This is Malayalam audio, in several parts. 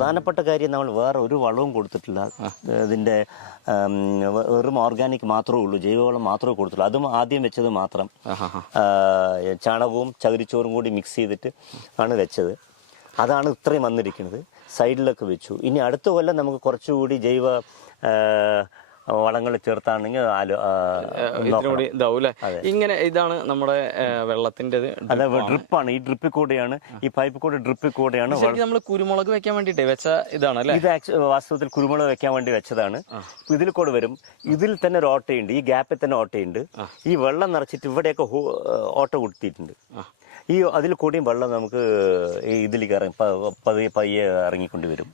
പ്രധാനപ്പെട്ട കാര്യം നമ്മൾ വേറെ ഒരു വളവും കൊടുത്തിട്ടില്ല. ഇതിൻ്റെ വെറും ഓർഗാനിക് മാത്രമേ ഉള്ളൂ, ജൈവവളം മാത്രമേ കൊടുത്തുള്ളൂ. അതും ആദ്യം വെച്ചത് മാത്രം ചാണകവും ചകിരിച്ചോറും കൂടി മിക്സ് ചെയ്തിട്ട് ആണ് വെച്ചത്. അതാണ് ഇത്രയും വന്നിരിക്കുന്നത്. സൈഡിലൊക്കെ വെച്ചു. ഇനി അടുത്ത കൊല്ലം നമുക്ക് കുറച്ചുകൂടി ജൈവ വളങ്ങൾ ചേർത്താണെങ്കിൽ ഇങ്ങനെ. ഇതാണ് നമ്മുടെ വെള്ളത്തിന്റെ ഡ്രിപ്പാണ്. ഈ ഡ്രിപ്പിൽ കൂടെയാണ്, ഈ പൈപ്പ് കൂടെ ഡ്രിപ്പിൽ കൂടെയാണ് നമ്മൾ കുരുമുളക് വെക്കാൻ വേണ്ടിട്ട് വെച്ച ഇതാണ്. ഇത് വാസ്തവത്തിൽ കുരുമുളക് വെക്കാൻ വേണ്ടി വെച്ചതാണ്. ഇതിൽ കൂടെ വരും. ഇതിൽ തന്നെ ഒരു ഓട്ടയുണ്ട്, ഈ ഗ്യാപ്പിൽ തന്നെ ഓട്ടയുണ്ട്. ഈ വെള്ളം നിറച്ചിട്ട് ഇവിടെയൊക്കെ ഓട്ട കൊടുത്തിട്ടുണ്ട്. അതിൽ കൂടിയും വെള്ളം നമുക്ക് ഇതിലേക്ക് പയ്യെ ഇറങ്ങിക്കൊണ്ട് വരും.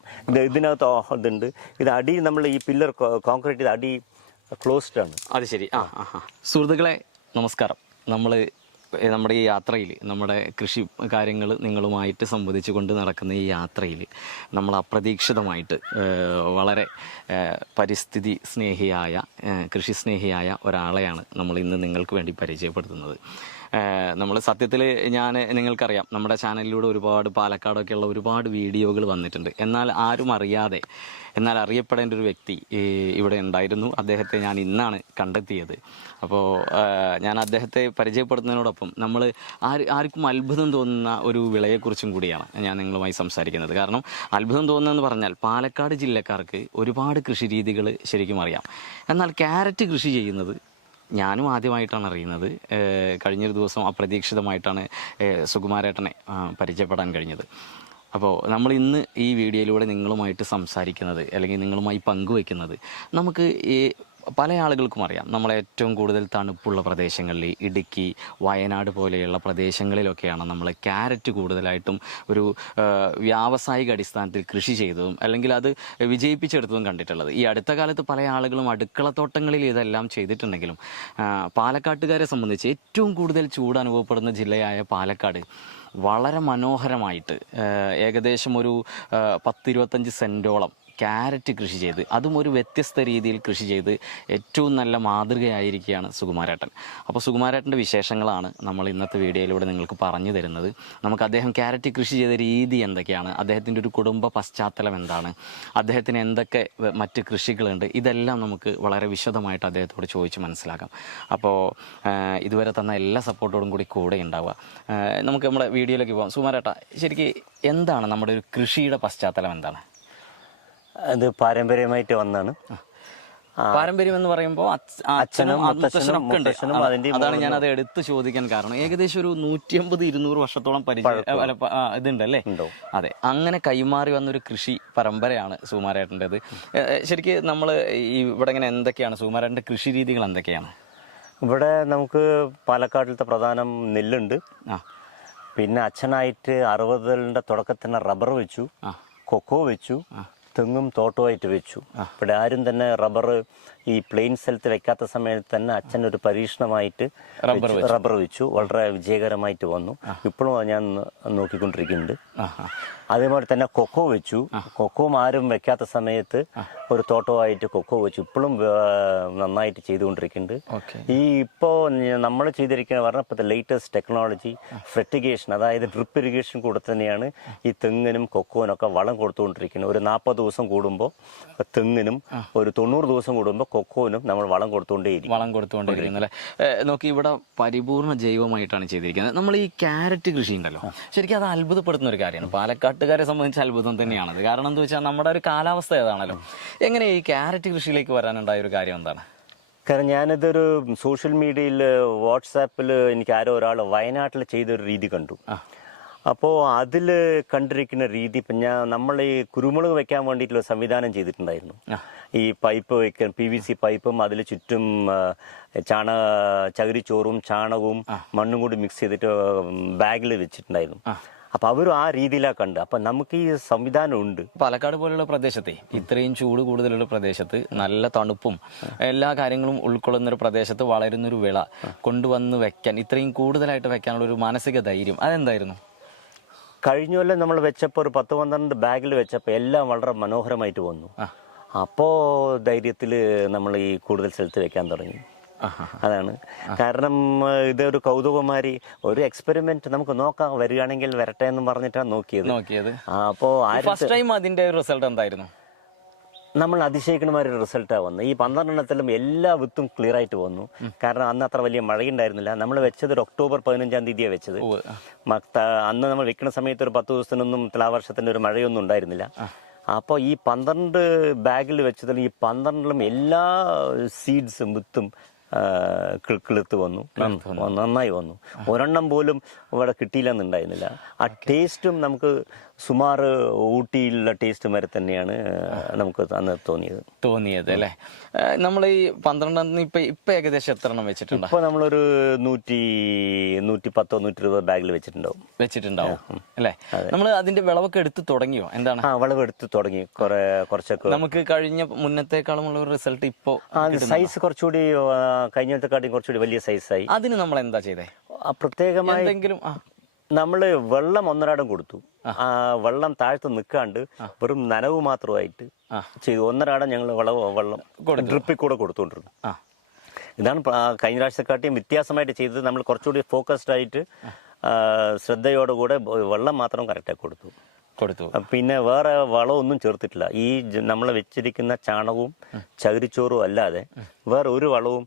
ഇതിനകത്ത് ഇതുണ്ട്. ഇത് അടി നമ്മൾ ഈ പില്ലർ കോൺക്രീറ്റ് അടി ക്ലോസ്ഡ് ആണ്. അത് ശരി. സുഹൃത്തുക്കളെ നമസ്കാരം. നമ്മുടെ ഈ യാത്രയിൽ, നമ്മുടെ കൃഷി കാര്യങ്ങൾ നിങ്ങളുമായിട്ട് സംവദിച്ചു കൊണ്ട് നടക്കുന്ന ഈ യാത്രയിൽ നമ്മൾ അപ്രതീക്ഷിതമായിട്ട് വളരെ പരിസ്ഥിതി സ്നേഹിയായ, കൃഷി സ്നേഹിയായ ഒരാളെയാണ് നമ്മൾ ഇന്ന് നിങ്ങൾക്ക് വേണ്ടി പരിചയപ്പെടുത്തുന്നത്. നമ്മൾ സത്യത്തിൽ നിങ്ങൾക്കറിയാം, നമ്മുടെ ചാനലിലൂടെ ഒരുപാട് പാലക്കാടൊക്കെയുള്ള ഒരുപാട് വീഡിയോകൾ വന്നിട്ടുണ്ട്. എന്നാൽ ആരും അറിയാതെ, എന്നാൽ അറിയപ്പെടേണ്ട ഒരു വ്യക്തി ഇവിടെ ഉണ്ടായിരുന്നു. അദ്ദേഹത്തെ ഞാൻ ഇന്നാണ് കണ്ടെത്തിയത്. അപ്പോൾ ഞാൻ അദ്ദേഹത്തെ പരിചയപ്പെടുത്തുന്നതിനോടൊപ്പം നമ്മൾ ആർക്കും അത്ഭുതം തോന്നുന്ന ഒരു വിളയെക്കുറിച്ചും കൂടിയാണ് ഞാൻ നിങ്ങളുമായി സംസാരിക്കുന്നത്. കാരണം അത്ഭുതം തോന്നുന്നതെന്ന് പറഞ്ഞാൽ പാലക്കാട് ജില്ലക്കാർക്ക് ഒരുപാട് കൃഷി രീതികൾ ശരിക്കും അറിയാം. എന്നാൽ ക്യാരറ്റ് കൃഷി ചെയ്യുന്നത് ഞാനും ആദ്യമായിട്ടാണ് അറിയുന്നത്. കഴിഞ്ഞൊരു ദിവസം അപ്രതീക്ഷിതമായിട്ടാണ് സുകുമാരേട്ടനെ പരിചയപ്പെടാൻ കഴിഞ്ഞത്. അപ്പോൾ നമ്മൾ ഇന്ന് ഈ വീഡിയോയിലൂടെ നിങ്ങളുമായിട്ട് സംസാരിക്കുന്നത്, അല്ലെങ്കിൽ നിങ്ങളുമായി പങ്കുവയ്ക്കുന്നത്, നമുക്ക് പല ആളുകൾക്കും അറിയാം, നമ്മളെ ഏറ്റവും കൂടുതൽ തണുപ്പുള്ള പ്രദേശങ്ങളിൽ, ഇടുക്കി, വയനാട് പോലെയുള്ള പ്രദേശങ്ങളിലൊക്കെയാണ് നമ്മൾ ക്യാരറ്റ് കൂടുതലായിട്ടും ഒരു വ്യാവസായിക അടിസ്ഥാനത്തിൽ കൃഷി ചെയ്തതും അല്ലെങ്കിൽ അത് വിജയിപ്പിച്ചെടുത്തതും കണ്ടിട്ടുള്ളത്. ഈ അടുത്ത കാലത്ത് പല ആളുകളും അടുക്കളത്തോട്ടങ്ങളിൽ ഇതെല്ലാം ചെയ്തിട്ടുണ്ടെങ്കിലും പാലക്കാട്ടുകാരെ സംബന്ധിച്ച് ഏറ്റവും കൂടുതൽ ചൂട് അനുഭവപ്പെടുന്ന ജില്ലയായ പാലക്കാട് വളരെ മനോഹരമായിട്ട് ഏകദേശം ഒരു 10-25 സെൻറ്റോളം ക്യാരറ്റ് കൃഷി ചെയ്ത്, അതും ഒരു വ്യത്യസ്ത രീതിയിൽ കൃഷി ചെയ്ത് ഏറ്റവും നല്ല മാതൃകയായിരിക്കുകയാണ് സുകുമാരേട്ടൻ. അപ്പോൾ സുകുമാരേട്ടൻ്റെ വിശേഷങ്ങളാണ് നമ്മൾ ഇന്നത്തെ വീഡിയോയിലൂടെ നിങ്ങൾക്ക് പറഞ്ഞു തരുന്നത്. നമുക്ക് അദ്ദേഹം ക്യാരറ്റ് കൃഷി ചെയ്ത രീതി എന്തൊക്കെയാണ്, അദ്ദേഹത്തിൻ്റെ ഒരു കുടുംബ പശ്ചാത്തലം എന്താണ്, അദ്ദേഹത്തിന് എന്തൊക്കെ മറ്റ് കൃഷികളുണ്ട്, ഇതെല്ലാം നമുക്ക് വളരെ വിശദമായിട്ട് അദ്ദേഹത്തോട് ചോദിച്ച് മനസ്സിലാക്കാം. അപ്പോൾ ഇതുവരെ തന്ന എല്ലാ സപ്പോർട്ടോടും കൂടെ ഉണ്ടാവുക. നമുക്ക് നമ്മുടെ വീഡിയോയിലേക്ക് പോകാം. സുകുമാരേട്ട, ശരിക്കും എന്താണ് നമ്മുടെ ഒരു കൃഷിയുടെ പശ്ചാത്തലം എന്താണ്? അത് പാരമ്പര്യമായിട്ട് വന്നാണ്. പാരമ്പര്യം എന്ന് പറയുമ്പോൾ അച്ഛനും മുത്തശ്ശനൊക്കെ ഉണ്ട്. അതാണ് ഞാൻ അത് എടുത്ത് ചോദിക്കാൻ കാരണം. ഏകദേശം ഒരു 150-200 വർഷത്തോളം ഇതുണ്ടല്ലേ? അതെ, അങ്ങനെ കൈമാറി വന്നൊരു കൃഷി പരമ്പരയാണ് സുകുമാരേട്ടൻ്റെത്. ശരിക്കും നമ്മൾ ഇവിടെ ഇങ്ങനെ എന്തൊക്കെയാണ് സുകുമാരേട്ടൻ്റെ കൃഷി രീതികൾ എന്തൊക്കെയാണ്? ഇവിടെ നമുക്ക് പാലക്കാട്ടിലത്തെ പ്രധാനം നെല്ലുണ്ട്. പിന്നെ അച്ഛനായിട്ട് 60കളുടെ തുടക്കത്തിൽ റബ്ബർ വെച്ചു, കൊക്കോ വെച്ചു, തെങ്ങും തോട്ടമായിട്ട് വെച്ചു. ഇവിടെ ആരും തന്നെ റബ്ബർ ഈ പ്ലെയിൻ സ്ഥലത്ത് വെക്കാത്ത സമയത്ത് തന്നെ അച്ഛൻ ഒരു പരീക്ഷണമായിട്ട് റബ്ബർ വെച്ചു. വളരെ വിജയകരമായിട്ട് വന്നു. ഇപ്പോഴും ഞാൻ നോക്കിക്കൊണ്ടിരിക്കുന്നുണ്ട്. അതേപോലെ തന്നെ കൊക്കോ വെച്ചു. കൊക്കോം ആരും വെക്കാത്ത സമയത്ത് ഒരു തോട്ടമായിട്ട് കൊക്കോ വെച്ചു. ഇപ്പോഴും നന്നായിട്ട് ചെയ്തുകൊണ്ടിരിക്കുന്നുണ്ട്. ഈ ഇപ്പോൾ നമ്മൾ ചെയ്തിരിക്കുന്ന പറഞ്ഞപ്പോൾ ലേറ്റസ്റ്റ് ടെക്നോളജി ഫെർട്ടിഗേഷൻ, അതായത് ഡ്രിപ്പ് ഇറിഗേഷൻ കൂടെ തന്നെയാണ് ഈ തെങ്ങിനും കൊക്കോനൊക്കെ വളം കൊടുത്തുകൊണ്ടിരിക്കുന്നത്. ഒരു 40 ദിവസം കൂടുമ്പോൾ തെങ്ങിനും, ഒരു 90 ദിവസം കൂടുമ്പോൾ കൊക്കോനും നമ്മൾ വളം കൊടുത്തുകൊണ്ടേയിരിക്കും അല്ലേ? നോക്കി, ഇവിടെ പരിപൂർണ്ണ ജൈവമായിട്ടാണ് ചെയ്തിരിക്കുന്നത്. നമ്മൾ ഈ ക്യാരറ്റ് കൃഷി ഉണ്ടല്ലോ, ശരിക്കും അത് അത്ഭുതപ്പെടുത്തുന്ന ഒരു കാര്യമാണ്. പാലക്കാട്ടുകാരെ സംബന്ധിച്ച് അത്ഭുതം തന്നെയാണത്. കാരണം എന്താ വെച്ചാൽ നമ്മുടെ ഒരു കാലാവസ്ഥ ഏതാണല്ലോ. എങ്ങനെ ഈ ക്യാരറ്റ് കൃഷിയിലേക്ക് വരാനുണ്ടായ ഒരു കാര്യം എന്താണ്? കാരണം ഞാനിതൊരു സോഷ്യൽ മീഡിയയിൽ, വാട്സാപ്പിൽ എനിക്ക് ഒരാൾ വയനാട്ടിൽ ചെയ്തൊരു രീതി കണ്ടു. അപ്പോൾ അതിൽ കണ്ടിരിക്കുന്ന രീതി, ഇപ്പം നമ്മൾ ഈ കുരുമുളക് വെക്കാൻ വേണ്ടിയിട്ടുള്ള സംവിധാനം ചെയ്തിട്ടുണ്ടായിരുന്നു. ഈ പൈപ്പ് വെക്കാൻ PVC പൈപ്പും അതിൽ ചുറ്റും ചകിരിച്ചോറും ചാണകവും മണ്ണും കൂടി മിക്സ് ചെയ്തിട്ട് ബാഗിൽ വെച്ചിട്ടുണ്ടായിരുന്നു. അപ്പൊ അവരും ആ രീതിയിലാണ് കണ്ട്. അപ്പൊ നമുക്ക് ഈ സംവിധാനം ഉണ്ട്. പാലക്കാട് പോലുള്ള പ്രദേശത്തെ, ഇത്രയും ചൂട് കൂടുതലുള്ള പ്രദേശത്ത്, നല്ല തണുപ്പും എല്ലാ കാര്യങ്ങളും ഉൾക്കൊള്ളുന്ന ഒരു പ്രദേശത്ത് വളരുന്നൊരു വിള കൊണ്ടുവന്ന് വെക്കാൻ, ഇത്രയും കൂടുതലായിട്ട് വെക്കാനുള്ള ഒരു മാനസിക ധൈര്യം അതെന്തായിരുന്നു? കഴിഞ്ഞ കൊല്ലം നമ്മൾ വെച്ചപ്പോൾ ഒരു 10-12 ബാഗിൽ വെച്ചപ്പോൾ എല്ലാം വളരെ മനോഹരമായിട്ട് വന്നു. അപ്പോൾ ധൈര്യത്തിൽ നമ്മൾ ഈ കൂടുതൽ സ്ഥലത്ത് വെക്കാൻ തുടങ്ങി. അതാണ് കാരണം. ഇതൊരു കൗതുകമാരി ഒരു എക്സ്പെരിമെന്റ് നമുക്ക് നോക്കാം, വരികയാണെങ്കിൽ വരട്ടെ എന്ന് പറഞ്ഞിട്ടാണ് നോക്കിയത്. അപ്പോൾ ഫസ്റ്റ് ടൈം അതിന്റെ റിസൾട്ട് എന്തായിരുന്നു? നമ്മൾ അതിശയിക്കണമായൊരു റിസൾട്ടാണ് വന്നത്. ഈ 12 എണ്ണത്തിലും എല്ലാ വിത്തും ക്ലിയർ ആയിട്ട് വന്നു. കാരണം അന്ന് അത്ര വലിയ മഴയുണ്ടായിരുന്നില്ല. നമ്മൾ വെച്ചത് ഒരു ഒക്ടോബർ 15-ാം തീയതിയാണ് വെച്ചത്. അന്ന് നമ്മൾ വെക്കുന്ന സമയത്ത് ഒരു 10 ദിവസത്തിനൊന്നും തുലാവർഷത്തിൻ്റെ ഒരു മഴയൊന്നും ഉണ്ടായിരുന്നില്ല. അപ്പോൾ ഈ 12 ബാഗിൽ വെച്ചതിൽ ഈ 12ലും എല്ലാ സീഡ്സും വിത്തും കിളുത്ത് വന്നു, നന്നായി വന്നു. ഒരെണ്ണം പോലും ഇവിടെ കിട്ടിയില്ലെന്നുണ്ടായിരുന്നില്ല. ആ ടേസ്റ്റും നമുക്ക് സുമാർ ഊട്ടിയിലുള്ള ടേസ്റ്റ് വരെ തന്നെയാണ് നമുക്ക് അന്ന് തോന്നിയത് അല്ലേ? നമ്മൾ ഈ 12 ഇപ്പൊ ഏകദേശം എത്ര എണ്ണം വെച്ചിട്ടുണ്ട്? ഇപ്പൊ നമ്മളൊരു 110-120 ബാഗിൽ വെച്ചിട്ടുണ്ടാവും അല്ലേ? നമ്മൾ അതിന്റെ വിളവൊക്കെ എടുത്ത് തുടങ്ങിയോ? എന്താണ്? വിളവ് എടുത്ത് തുടങ്ങി, കുറച്ചൊക്കെ. നമുക്ക് കഴിഞ്ഞ മുന്നത്തേക്കാളും ഉള്ള റിസൾട്ട് ഇപ്പോ സൈസ് കുറച്ചുകൂടി കഴിഞ്ഞത്തെക്കാട്ടും കുറച്ചുകൂടി വലിയ സൈസായി. അതിന് നമ്മൾ എന്താ ചെയ്തേ? പ്രത്യേകമായി എന്തെങ്കിലും നമ്മള് വെള്ളം ഒന്നരാടം കൊടുത്തു. വെള്ളം താഴ്ത്ത് നിൽക്കാണ്ട് വെറും നനവ് മാത്രമായിട്ട് ചെയ്തു. ഒന്നരാടം ഞങ്ങൾ വെള്ളം ഡ്രിപ്പിൽ കൂടെ കൊടുത്തുകൊണ്ടിരുന്നു. ഇതാണ് കഴിഞ്ഞ പ്രാവശ്യത്തെക്കാട്ടിയും വ്യത്യാസമായിട്ട് ചെയ്തത്. നമ്മൾ കുറച്ചുകൂടി ഫോക്കസ്ഡ് ആയിട്ട് ശ്രദ്ധയോടുകൂടെ വെള്ളം മാത്രം കറക്റ്റായി കൊടുത്തു. പിന്നെ വേറെ വളമൊന്നും ചേർത്തിട്ടില്ല. ഈ നമ്മൾ വെച്ചിരിക്കുന്ന ചാണകവും ചകിരിച്ചോറും അല്ലാതെ വേറെ ഒരു വളവും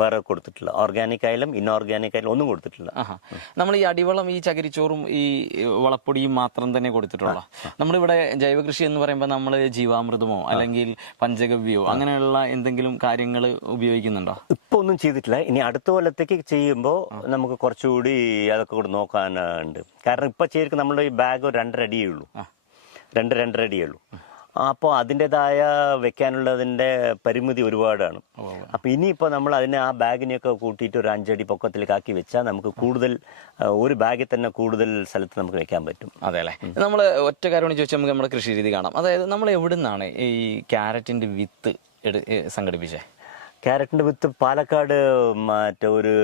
വേറെ കൊടുത്തിട്ടില്ല. ഓർഗാനിക് ആയാലും ഇൻഓർഗാനിക് ആയാലും ഒന്നും കൊടുത്തിട്ടില്ല. നമ്മൾ ഈ അടിവളം, ഈ ചകിരിച്ചോറും ഈ വളപ്പൊടിയും മാത്രം തന്നെ കൊടുത്തിട്ടുള്ള. നമ്മളിവിടെ ജൈവ കൃഷി എന്ന് പറയുമ്പോൾ നമ്മൾ ജീവാമൃതമോ അല്ലെങ്കിൽ പഞ്ചഗവ്യോ അങ്ങനെയുള്ള എന്തെങ്കിലും കാര്യങ്ങൾ ഉപയോഗിക്കുന്നുണ്ടോ? ഇപ്പൊ ഒന്നും ചെയ്തിട്ടില്ല. ഇനി അടുത്ത കൊല്ലത്തേക്ക് ചെയ്യുമ്പോൾ നമുക്ക് കുറച്ചുകൂടി അതൊക്കെ കൂടി നോക്കാനുണ്ട്. കാരണം ഇപ്പൊ ചെയ്തിരിക്കുന്ന നമ്മുടെ ഈ ബാഗ് 2.5 അടിയേ ഉള്ളൂ, 2.5 അടിയേ ഉള്ളൂ. അപ്പോൾ അതിൻ്റെതായ വെക്കാനുള്ളതിൻ്റെ പരിമിതി ഒരുപാടാണ്. അപ്പോൾ ഇനിയിപ്പോൾ നമ്മൾ അതിനെ ആ ബാഗിനെയൊക്കെ കൂട്ടിയിട്ട് ഒരു 5 അടി പൊക്കത്തിലേക്ക് ആക്കി വെച്ചാൽ നമുക്ക് കൂടുതൽ ഒരു ബാഗിൽ തന്നെ കൂടുതൽ സ്ഥലത്ത് നമുക്ക് വെക്കാൻ പറ്റും. അതെ അല്ലേ? നമ്മൾ ഒറ്റ കാര്യം ചോദിച്ചാൽ നമുക്ക് നമ്മുടെ കൃഷി രീതി കാണാം. അതായത് നമ്മൾ എവിടെ നിന്നാണ് ഈ ക്യാരറ്റിൻ്റെ വിത്ത് സംഘടിപ്പിച്ചത്? ക്യാരറ്റിൻ്റെ വിത്ത് പാലക്കാട് ഒരു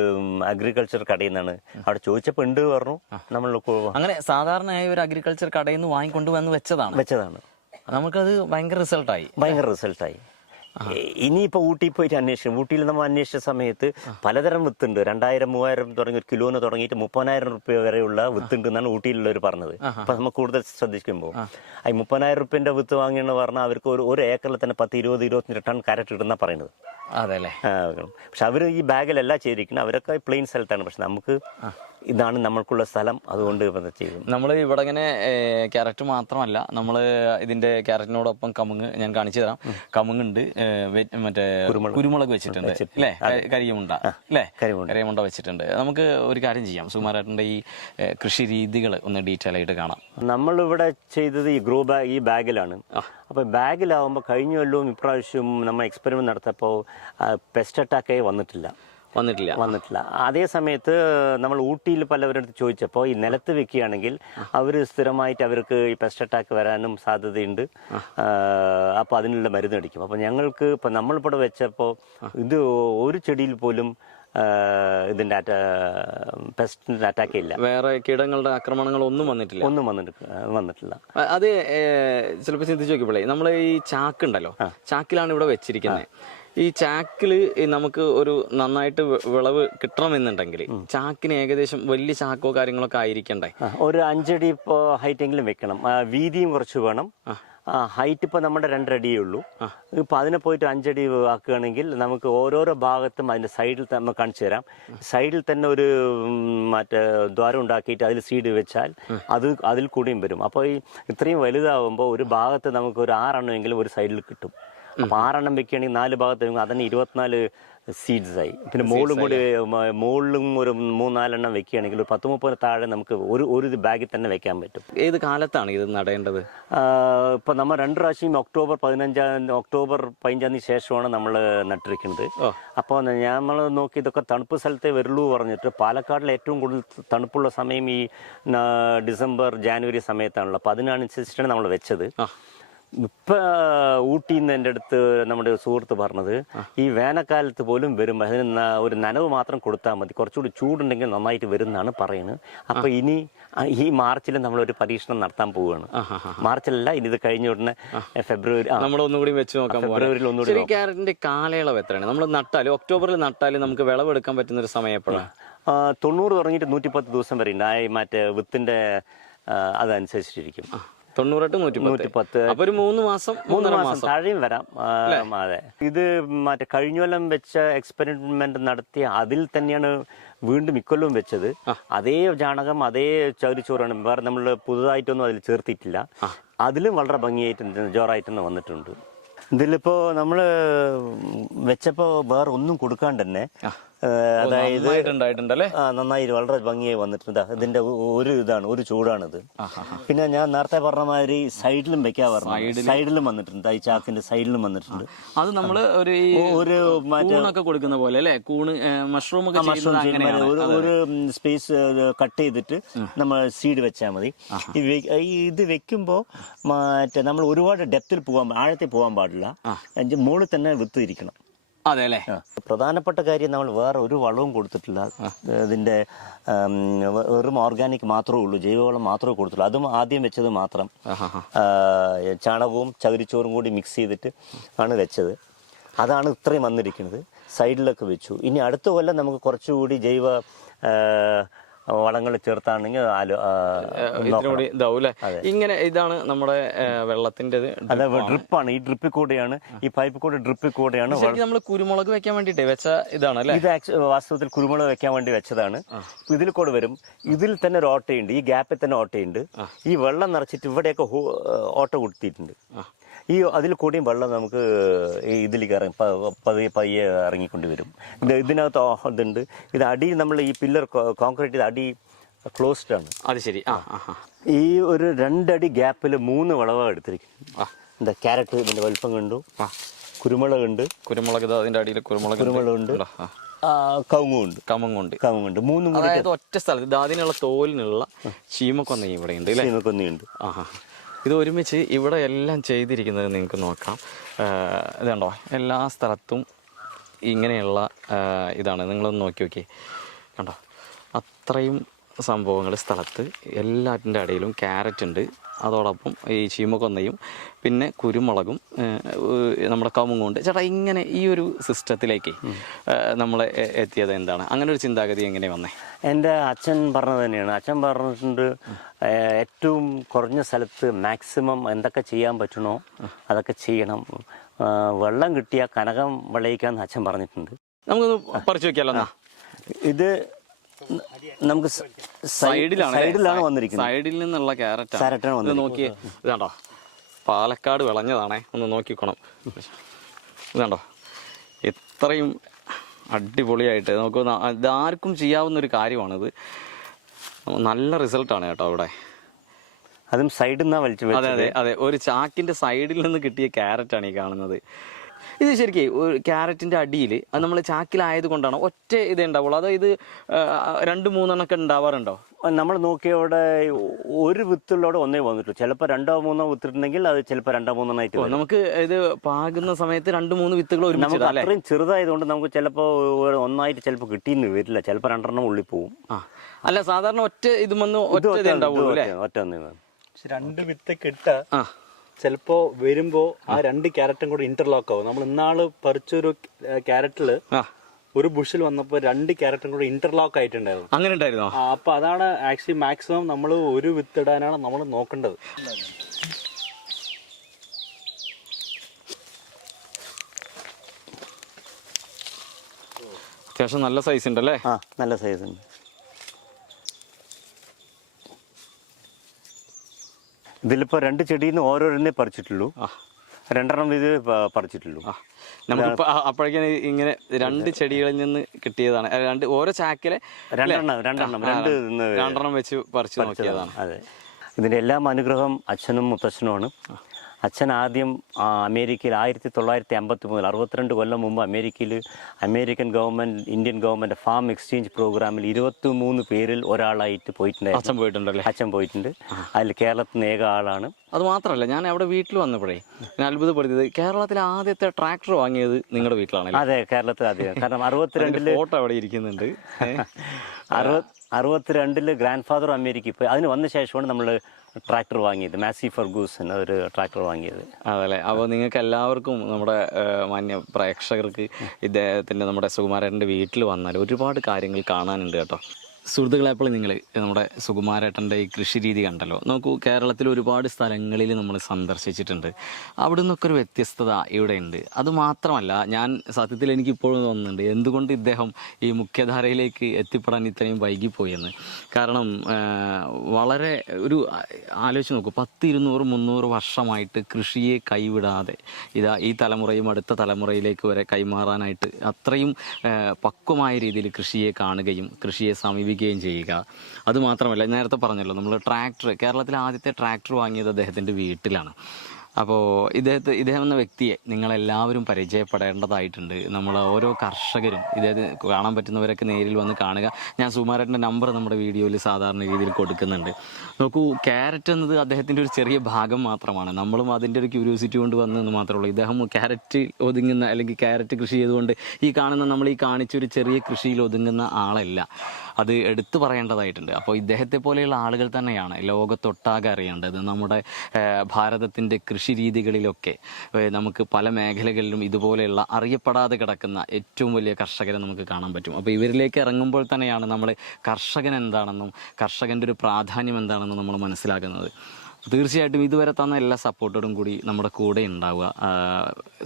അഗ്രികൾച്ചർ കടയിൽ നിന്നാണ്. അവിടെ ചോദിച്ചപ്പോൾ ഉണ്ട് പറഞ്ഞു. നമ്മൾ അങ്ങനെ സാധാരണയായി ഒരു അഗ്രികൾച്ചർ കടയിൽ നിന്ന് വാങ്ങിക്കൊണ്ടുവന്ന് വെച്ചതാണ്. നമുക്കത് ഭയങ്കര റിസൾട്ടായി. ഇനിയിപ്പോൾ ഊട്ടി പോയിട്ട് അന്വേഷിക്കും. ഊട്ടിയിൽ നമ്മൾ അന്വേഷിച്ച സമയത്ത് പലതരം വിത്തുണ്ട്. 2000-3000 തുടങ്ങി ഒരു കിലോന് തുടങ്ങിയിട്ട് 30,000 രൂപ വരെയുള്ള വിത്തുണ്ട് എന്നാണ് ഊട്ടിയിലുള്ളവർ പറഞ്ഞത്. അപ്പൊ നമ്മൾ കൂടുതൽ ശ്രദ്ധിക്കുമ്പോൾ ഈ 30,000 രൂപന്റെ വിത്ത് വാങ്ങിയെന്ന് പറഞ്ഞാൽ അവർക്ക് ഒരു ഏക്കറിൽ തന്നെ 10-20-25 ടൺ ക്യാരറ്റ് ഇടുന്ന പറയുന്നത്. അതെല്ലേ? പക്ഷെ അവർ ഈ ബാഗിലല്ല ചെയ്തിരിക്കുന്നത്. അവരൊക്കെ പ്ലെയിൻ സ്ഥലത്താണ്. പക്ഷെ നമുക്ക് ഇതാണ് നമ്മൾക്കുള്ള സ്ഥലം, അതുകൊണ്ട് ചെയ്തു. നമ്മൾ ഇവിടെ ഇങ്ങനെ ക്യാരറ്റ് മാത്രമല്ല, നമ്മൾ ഇതിന്റെ ക്യാരറ്റിനോടൊപ്പം കമുങ്ങ് ഞാൻ കാണിച്ചു തരാം. കമുങ്ങുണ്ട്, മറ്റേ കുരുമുളക് വെച്ചിട്ടുണ്ട് അല്ലേ? കരിയമുണ്ട അല്ലേ? കരിയമുണ്ട വെച്ചിട്ടുണ്ട്. നമുക്ക് ഒരു കാര്യം ചെയ്യാം, സുകുമാരേട്ടൻ്റെ ഈ കൃഷി രീതികൾ ഒന്ന് ഡീറ്റെയിൽ ആയിട്ട് കാണാം. നമ്മളിവിടെ ചെയ്തത് ഈ ഗ്രോ ബാഗ്, ഈ ബാഗിലാണ്. അപ്പോൾ ബാഗിലാവുമ്പോൾ കഴിഞ്ഞ കൊല്ലവും ഇപ്രാവശ്യവും നമ്മൾ എക്സ്പെരിമെന്റ് നടത്തപ്പോൾ പെസ്റ്റ് അറ്റാക്കേ വന്നിട്ടില്ല. അതേ സമയത്ത് നമ്മൾ ഊട്ടിയിൽ പലവരടുത്ത് ചോദിച്ചപ്പോൾ ഈ നിലത്ത് വെക്കുകയാണെങ്കിൽ അവർ സ്ഥിരമായിട്ട് അവർക്ക് ഈ പെസ്റ്റ് അറ്റാക്ക് വരാനും സാധ്യതയുണ്ട്. അപ്പോൾ അതിനുള്ള മരുന്ന് അടിക്കും. അപ്പോൾ ഞങ്ങൾക്ക് ഇപ്പം നമ്മളിവിടെ വെച്ചപ്പോൾ ഇത് ഒരു ചെടിയിൽ പോലും ഇതിന്റെ പെസ്റ്റിന്റെ അറ്റാക്ക് ഇല്ല. വേറെ കീടങ്ങളുടെ ആക്രമണങ്ങൾ ഒന്നും വന്നിട്ടില്ല. അത് ചിലപ്പോൾ ചിന്തിച്ച് നോക്കിയപ്പോഴേ നമ്മൾ ഈ ചാക്കുണ്ടല്ലോ, ചാക്കിലാണ് ഇവിടെ വെച്ചിരിക്കുന്നത്. ഈ ചാക്കില് നമുക്ക് ഒരു നന്നായിട്ട് വിളവ് കിട്ടണമെന്നുണ്ടെങ്കിൽ ചാക്കിന് ഏകദേശം വലിയ ചാക്കോ കാര്യങ്ങളൊക്കെ ആയിരിക്കണ്ടേ? ഒരു 5 അടി ഹൈറ്റെങ്കിലും വെക്കണം. വീതിയും കുറച്ച് വേണം. ഹൈറ്റ് ഇപ്പോൾ നമ്മുടെ 2 അടിയേ ഉള്ളൂ. ഇപ്പോൾ അതിനെ പോയിട്ട് 5 അടി ആക്കുകയാണെങ്കിൽ നമുക്ക് ഓരോരോ ഭാഗത്തും അതിൻ്റെ സൈഡിൽ നമുക്ക് കാണിച്ചു തരാം. സൈഡിൽ തന്നെ ഒരു ദ്വാരം ഉണ്ടാക്കിയിട്ട് അതിൽ സീഡ് വെച്ചാൽ അതിൽ കൂടിയും വരും. അപ്പോൾ ഈ ഇത്രയും വലുതാവുമ്പോൾ ഒരു ഭാഗത്ത് നമുക്ക് ഒരു 6 എണ്ണമെങ്കിലും ഒരു സൈഡിൽ കിട്ടും. അപ്പോൾ 6 എണ്ണം വെക്കുകയാണെങ്കിൽ 4 ഭാഗത്ത് അതിന് 24 സീഡ്സ് ആയി. പിന്നെ മുകളിലും ഒരു 3-4 എണ്ണം വെക്കുകയാണെങ്കിൽ ഒരു 10-30 താഴെ നമുക്ക് ഒരു ബാഗിൽ തന്നെ വെക്കാൻ പറ്റും. ഏത് കാലത്താണ് ഇത് നടേണ്ടത്? ഇപ്പം നമ്മൾ 2 പ്രാവശ്യം ഒക്ടോബർ 15-ന് ശേഷമാണ് നമ്മൾ നട്ടിരിക്കുന്നത്. അപ്പോൾ നമ്മൾ നോക്കി ഇതൊക്കെ തണുപ്പ് സ്ഥലത്തേ വരുള്ളൂ പറഞ്ഞിട്ട് പാലക്കാടിൽ ഏറ്റവും കൂടുതൽ തണുപ്പുള്ള സമയം ഈ ഡിസംബർ ജാനുവരി സമയത്താണല്ലോ. അപ്പോൾ അതിനനുസരിച്ചിട്ടാണ് നമ്മൾ വെച്ചത്. ഇപ്പം ഊട്ടിയിൽ നിന്ന് എൻ്റെ അടുത്ത് നമ്മുടെ സുഹൃത്ത് പറഞ്ഞത് ഈ വേനൽക്കാലത്ത് പോലും വരുമ്പോൾ അതിന് ഒരു നനവ് മാത്രം കൊടുത്താൽ മതി, കുറച്ചുകൂടി ചൂടുണ്ടെങ്കിൽ നന്നായിട്ട് വരുമെന്നാണ് പറയുന്നത്. അപ്പോൾ ഇനി ഈ മാർച്ചിൽ നമ്മളൊരു പരീക്ഷണം നടത്താൻ പോവുകയാണ്. മാർച്ചിലല്ല, ഇനി ഇത് കഴിഞ്ഞ ഉടനെ ഫെബ്രുവരി നമ്മളൊന്നുകൂടി വെച്ച് നോക്കാം. ഫെബ്രുവരിയിൽ ഒന്നുകൂടി. ക്യാരറ്റിന്റെ കാലയളവ് എത്രയാണ്? നമ്മൾ നട്ടാലും ഒക്ടോബറിൽ നട്ടാലും നമുക്ക് വിളവെടുക്കാൻ പറ്റുന്ന ഒരു സമയം എപ്പോഴാണ്? 90 തുടങ്ങിയിട്ട് 110 ദിവസം വരെ ഉണ്ട്. മറ്റേ വിത്തിന്റെ അതനുസരിച്ചിരിക്കും. 90 to 110. അപ്പൊ ഒരു 3 മാസം 3.5 മാസം താഴെയും വരാം. അതെ, ഇത് മറ്റേ കഴിഞ്ഞ കൊല്ലം വെച്ച എക്സ്പെരിമെന്റ് നടത്തിയ അതിൽ തന്നെയാണ് വീണ്ടും ഇക്കൊല്ലവും വെച്ചത്. അതേ ചാണകം, അതേ ചകിരിച്ചോറാണ്. വേറെ നമ്മൾ പുതുതായിട്ടൊന്നും അതിൽ ചേർത്തിട്ടില്ല. അതിലും വളരെ ഭംഗിയായിട്ട് ജോറായിട്ട് വന്നിട്ടുണ്ട്. ഇതിലിപ്പോ നമ്മള് വെച്ചപ്പോ വേറെ ഒന്നും കൊടുക്കാണ്ട് തന്നെ, അതായത് നന്നായി വളരെ ഭംഗിയായി വന്നിട്ടുണ്ട്. ഇതിന്റെ ഒരു ചൂടാണിത്. പിന്നെ ഞാൻ നേരത്തെ പറഞ്ഞ മാതിരി സൈഡിലും വെക്കാൻ പറഞ്ഞു, സൈഡിലും വന്നിട്ടുണ്ട്. ഈ ചാക്കിന്റെ സൈഡിലും വന്നിട്ടുണ്ട്. അത് നമ്മള് ഒരു കൊടുക്കുന്ന പോലെ അല്ലെ, കൂണ് മഷ്റൂം ഒരു സ്പേസ് കട്ട് ചെയ്തിട്ട് നമ്മൾ സീഡ് വെച്ചാൽ മതി. ഇത് വെക്കുമ്പോ നമ്മൾ ഒരുപാട് ഡെപ്തിൽ ആഴത്തിൽ പോകാൻ പാടില്ല. മുകളിൽ തന്നെ വിത്ത് ഇരിക്കണം. അതെ അല്ലേ. പ്രധാനപ്പെട്ട കാര്യം, നമ്മൾ വേറെ ഒരു വളവും കൊടുത്തിട്ടില്ല. ഇതിന്റെ വെറും ഓർഗാനിക് മാത്രമേ ഉള്ളൂ, ജൈവവളം മാത്രമേ കൊടുത്തുള്ളൂ. അതും ആദ്യം വെച്ചത് മാത്രം ചാണകവും ചകിരിച്ചോറും കൂടി മിക്സ് ചെയ്തിട്ട് ആണ് വെച്ചത്. അതാണ് ഇത്രയും വന്നിരിക്കുന്നത്. സൈഡിലൊക്കെ വെച്ചു. ഇനി അടുത്ത കൊല്ലം നമുക്ക് കുറച്ചുകൂടി ജൈവ വളങ്ങൾ ചേർത്താണെങ്കിൽ ഇങ്ങനെ. ഇതാണ് നമ്മുടെ വെള്ളത്തിന്റെ ഡ്രിപ്പാണ്. ഈ ഡ്രിപ്പിൽ കൂടെയാണ്, ഈ പൈപ്പ് കൂടെ ഡ്രിപ്പിൽ കൂടെയാണ് നമ്മൾ കുരുമുളക് വെക്കാൻ വേണ്ടിട്ട് വെച്ച ഇതാണ് അല്ലേ. ഇത് വാസ്തവത്തിൽ കുരുമുളക് വെക്കാൻ വേണ്ടി വെച്ചതാണ്. ഇതിൽ കൂടെ വരും. ഇതിൽ തന്നെ ഒരു ഓട്ടയുണ്ട്, ഈ ഗ്യാപ്പിൽ തന്നെ ഓട്ടയുണ്ട്. ഈ വെള്ളം നിറച്ചിട്ട് ഇവിടെയൊക്കെ ഓട്ട കൊടുത്തിട്ടുണ്ട്. അതിൽ കൂടിയും വെള്ളം നമുക്ക് ഇതിലേക്ക് പയ്യെ ഇറങ്ങിക്കൊണ്ട് വരും. ഇതിനകത്ത് ഇതുണ്ട്. ഇത് അടി നമ്മൾ ഈ പില്ലർ കോൺക്രീറ്റ് അടി ക്ലോസ്ഡ് ആണ്. അത് ശരി. ഈ ഒരു 2 അടി ഗ്യാപ്പിൽ 3 വിളവാണ് എടുത്തിരിക്കുന്നത്. എന്താ ക്യാരറ്റ് ഇതിന്റെ വലിപ്പം കണ്ടു, കുരുമുളകുണ്ട്, അതിന്റെ അടിയിൽ കുരുമുളകുണ്ട്, കവുങ്ങുണ്ട്. 3 കൂടി ഒറ്റ സ്ഥലത്ത് അതിനുള്ള തോലിനുള്ള ചീമക്കൊന്നയും ഇവിടെ ഉണ്ട്. ചീമക്കൊന്നയുണ്ട്. ഇത് ഒരുമിച്ച് ഇവിടെ എല്ലാം ചെയ്തിരിക്കുന്നത് നിങ്ങൾക്ക് നോക്കാം. ഇതുണ്ടോ, എല്ലാ സ്ഥലത്തും ഇങ്ങനെയുള്ള ഇതാണ്. നിങ്ങളൊന്ന് നോക്കി കണ്ടോ, അത്രയും സംഭവങ്ങൾ സ്ഥലത്ത്. എല്ലാറ്റിൻ്റെ ഇടയിലും ക്യാരറ്റ് ഉണ്ട്, അതോടൊപ്പം ഈ ചീമക്കൊന്നയും പിന്നെ കുരുമുളകും നമ്മുടെ കവുങ്ങുണ്ട്. ചേട്ടാ, ഇങ്ങനെ ഈ ഒരു സിസ്റ്റത്തിലേക്ക് നമ്മൾ എത്തിയത് എന്താണ്? അങ്ങനെ ഒരു ചിന്താഗതി എങ്ങനെ വന്നേ? എൻ്റെ അച്ഛൻ പറഞ്ഞത് തന്നെയാണ്. അച്ഛൻ പറഞ്ഞിട്ടുണ്ട്, ഏറ്റവും കുറഞ്ഞ സ്ഥലത്ത് മാക്സിമം എന്തൊക്കെ ചെയ്യാൻ പറ്റണോ അതൊക്കെ ചെയ്യണം. വെള്ളം കിട്ടിയാൽ കനകം വിളയിക്കാന്ന് അച്ഛൻ പറഞ്ഞിട്ടുണ്ട്. നമുക്കൊന്ന് പറിച്ചു വെക്കാമല്ലോ. ഇത് നമുക്ക് സൈഡിലാണ് വന്നിരിക്കുന്നത്. സൈഡിൽ നിന്നുള്ള ക്യാരറ്റാണ് വന്നത്. നോക്കിയേ, ഇതാണ്ടോ പാലക്കാട് വിളഞ്ഞതാണേ. ഒന്ന് നോക്കിക്കോണം. ഇതാണ്ടോ ഇത്രയും അടിപൊളിയായിട്ട് നമുക്ക് ഇതാർക്കും ചെയ്യാവുന്നൊരു കാര്യമാണിത്. നല്ല റിസൾട്ടാണ് കേട്ടോ ഇവിടെ. അതും സൈഡിൽ നിന്നാണ് വലിച്ചു. അതെ, ഒരു ചാക്കിന്റെ സൈഡിൽ നിന്ന് കിട്ടിയ ക്യാരറ്റാണ് ഈ കാണുന്നത്. ഇത് ശരിക്കും ഒരു ക്യാരറ്റിന്റെ അടിയിൽ അത് നമ്മൾ ചാക്കിലായത് കൊണ്ടാണ് ഒറ്റ ഇതേ ഉണ്ടാവുള്ളൂ, അതായത് 2-3 ഉണ്ടാവാറുണ്ടോ? നമ്മൾ നോക്കിയവിടെ ഒരു വിത്തുള്ളവിടെ ഒന്നേ വന്നിട്ടുള്ളൂ. ചിലപ്പോൾ 2-3 വിത്തിട്ടുണ്ടെങ്കിൽ അത് ചിലപ്പോൾ 2-3 നമുക്ക് ഇത് പാകുന്ന സമയത്ത് 2-3 വിത്തുകൾ നമുക്ക് അത്രയും ചെറുതായതുകൊണ്ട് നമുക്ക് ചിലപ്പോൾ ഒന്നായിട്ട് ചിലപ്പോൾ കിട്ടിയെന്ന് വരില്ല. ചിലപ്പോൾ 2 ഉള്ളിൽ പോകും. അല്ല, സാധാരണ ഒറ്റ ഇത് വന്ന് ഒറ്റ ഒന്നേ. 2 വിത്തൊക്കെ ഇട്ട ചിലപ്പോ വരുമ്പോ ആ 2 ക്യാരറ്റും കൂടെ ഇന്റർലോക്ക് ആവും. നമ്മൾ ഇന്നാള് പറിച്ചൊരു ക്യാരറ്റില് ഒരു ബുഷിൽ വന്നപ്പോ 2 ക്യാരറ്റും കൂടെ ഇന്റർലോക്ക് ആയിട്ടുണ്ടായിരുന്നു. അങ്ങനെ ഉണ്ടായിരുന്നോ? അപ്പൊ അതാണ് ആക്ച്വലി മാക്സിമം നമ്മൾ ഒരു വിത്ത് ഇടാനാണ് നമ്മൾ നോക്കേണ്ടത്. അത്യാവശ്യം നല്ല സൈസ് ഉണ്ടല്ലേ? നല്ല സൈസ് ഉണ്ട്. ഇതിലിപ്പോ 2 ചെടിയിൽ നിന്ന് ഓരോരുന്നേ പറിച്ചിട്ടുള്ളൂ. 2 ഇത് പറിച്ചിട്ടുള്ളൂ. നമുക്കിപ്പോ അപ്പോഴേക്കും ഇങ്ങനെ 2 ചെടികളിൽ നിന്ന് കിട്ടിയതാണ്. ഓരോ ചാക്കിലെ 2 വെച്ച് പറിച്ചു നോക്കിയതാണ്. അതെ, ഇതിന്റെ എല്ലാം അനുഗ്രഹം അച്ഛനും മുത്തച്ഛനുമാണ്. അച്ഛൻ ആദ്യം അമേരിക്കയിൽ 1953 62 കൊല്ലം മുമ്പ് American government Indian government farm exchange പ്രോഗ്രാമിൽ 23 പേരിൽ ഒരാളായിട്ട് പോയിട്ടുണ്ടായിരുന്നു. അച്ഛൻ പോയിട്ടുണ്ട്. അതിൽ കേരളത്തിൽ നിന്ന് ഏക ആളാണ്. അത് മാത്രമല്ല, ഞാൻ അവിടെ വീട്ടിൽ വന്നപ്പോഴേ ഞാൻ അത്ഭുതപ്പെടുത്തിയത് കേരളത്തിലെ ആദ്യത്തെ ട്രാക്ടർ വാങ്ങിയത് നിങ്ങളുടെ വീട്ടിലാണല്ലോ. അതെ, കേരളത്തിൽ ആദ്യം. കാരണം 62 ഫോട്ടോ അവിടെ ഇരിക്കുന്നുണ്ട്. 62 ഗ്രാൻഡ് ഫാദർ അമേരിക്കയിൽ പോയി. അതിന് വന്ന ശേഷമാണ് നമ്മൾ ട്രാക്ടർ വാങ്ങിയത്. മാസി ഫെർഗൂസൺ ഒരു ട്രാക്ടർ വാങ്ങിയത്. അതല്ലേ. അപ്പോൾ നിങ്ങൾക്ക് എല്ലാവർക്കും, നമ്മുടെ മാന്യ പ്രേക്ഷകർക്ക്, ഇദ്ദേഹത്തിൻ്റെ നമ്മുടെ സുകുമാരേട്ടൻ്റെ വീട്ടിൽ വന്നാൽ ഒരുപാട് കാര്യങ്ങൾ കാണാനുണ്ട് കേട്ടോ. സുഹൃത്തുക്കളെ, അപ്പോൾ നിങ്ങൾ നമ്മുടെ സുകുമാരേട്ടൻ്റെ ഈ കൃഷി രീതി കണ്ടല്ലോ. നോക്കൂ, കേരളത്തിൽ ഒരുപാട് സ്ഥലങ്ങളിൽ നമ്മൾ സന്ദർശിച്ചിട്ടുണ്ട്. അവിടെ നിന്നൊക്കെ ഒരു വ്യത്യസ്തത ഇവിടെ ഉണ്ട്. അതുമാത്രമല്ല, ഞാൻ സത്യത്തിൽ എനിക്കിപ്പോഴും തോന്നുന്നുണ്ട് എന്തുകൊണ്ട് ഇദ്ദേഹം ഈ മുഖ്യധാരയിലേക്ക് എത്തിപ്പെടാൻ ഇത്രയും വൈകിപ്പോയെന്ന്. കാരണം വളരെ ഒരു ആലോചിച്ച് നോക്കൂ, 10, 200, 300 വർഷമായിട്ട് കൃഷിയെ കൈവിടാതെ ഈ തലമുറയും അടുത്ത തലമുറയിലേക്ക് വരെ കൈമാറാനായിട്ട് അത്രയും പക്വമായ രീതിയിൽ കൃഷിയെ കാണുകയും കൃഷിയെ സമീപിക്കുകയും ചെയ്യുക. അതുമാത്രമല്ല, നേരത്തെ പറഞ്ഞല്ലോ, നമ്മൾ കേരളത്തിലെ ആദ്യത്തെ ട്രാക്ടർ വാങ്ങിയത് അദ്ദേഹത്തിൻ്റെ വീട്ടിലാണ്. അപ്പോൾ ഇദ്ദേഹം എന്ന വ്യക്തിയെ നിങ്ങളെല്ലാവരും പരിചയപ്പെടേണ്ടതായിട്ടുണ്ട്. നമ്മൾ ഓരോ കർഷകരും ഇദ്ദേഹത്തിന് കാണാൻ പറ്റുന്നവരൊക്കെ നേരിൽ വന്ന് കാണുക. ഞാൻ സുകുമാരേട്ടൻ്റെ നമ്പർ നമ്മുടെ വീഡിയോയിൽ സാധാരണ രീതിയിൽ കൊടുക്കുന്നുണ്ട്. നോക്കൂ, ക്യാരറ്റ് എന്നത് അദ്ദേഹത്തിൻ്റെ ഒരു ചെറിയ ഭാഗം മാത്രമാണ്. നമ്മളും അതിൻ്റെ ഒരു ക്യൂരിയോസിറ്റി കൊണ്ട് വന്നതെന്ന് മാത്രമേ ഉള്ളൂ. ഇദ്ദേഹം ക്യാരറ്റ് ഒതുങ്ങുന്ന, അല്ലെങ്കിൽ ക്യാരറ്റ് കൃഷി ചെയ്തുകൊണ്ട് നമ്മൾ ഈ കാണിച്ചൊരു ചെറിയ കൃഷിയിൽ ഒതുങ്ങുന്ന ആളല്ല. അത് എടുത്തു പറയേണ്ടതായിട്ടുണ്ട്. അപ്പോൾ ഇദ്ദേഹത്തെ പോലെയുള്ള ആളുകൾ തന്നെയാണ് ലോകത്തൊട്ടാകെ അറിയേണ്ടത്. നമ്മുടെ ഭാരതത്തിൻ്റെ കൃഷി രീതികളിലൊക്കെ നമുക്ക് പല മേഖലകളിലും ഇതുപോലെയുള്ള അറിയപ്പെടാതെ കിടക്കുന്ന ഏറ്റവും വലിയ കർഷകരെ നമുക്ക് കാണാൻ പറ്റും. അപ്പോൾ ഇവരിലേക്ക് ഇറങ്ങുമ്പോൾ തന്നെയാണ് നമ്മൾ കർഷകൻ എന്താണെന്നും കർഷകൻ്റെ ഒരു പ്രാധാന്യം എന്താണെന്നും നമ്മൾ മനസ്സിലാക്കുന്നത്. തീർച്ചയായിട്ടും ഇതുവരെ തന്ന എല്ലാ സപ്പോർട്ടോടും കൂടി നമ്മുടെ കൂടെ ഉണ്ടാവുക.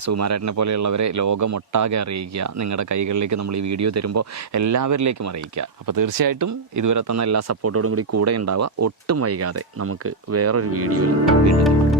സുകുമാരേട്ടനെ പോലെയുള്ളവരെ ലോകമൊട്ടാകെ അറിയിക്കുക. നിങ്ങളുടെ കൈകളിലേക്ക് നമ്മൾ ഈ വീഡിയോ തരുമ്പോൾ എല്ലാവരിലേക്കും അറിയിക്കുക. അപ്പോൾ തീർച്ചയായിട്ടും ഇതുവരെ തന്ന എല്ലാ സപ്പോർട്ടോടും കൂടി കൂടെ ഉണ്ടാവുക. ഒട്ടും വൈകാതെ നമുക്ക് വേറൊരു വീഡിയോയിൽ വീണ്ടും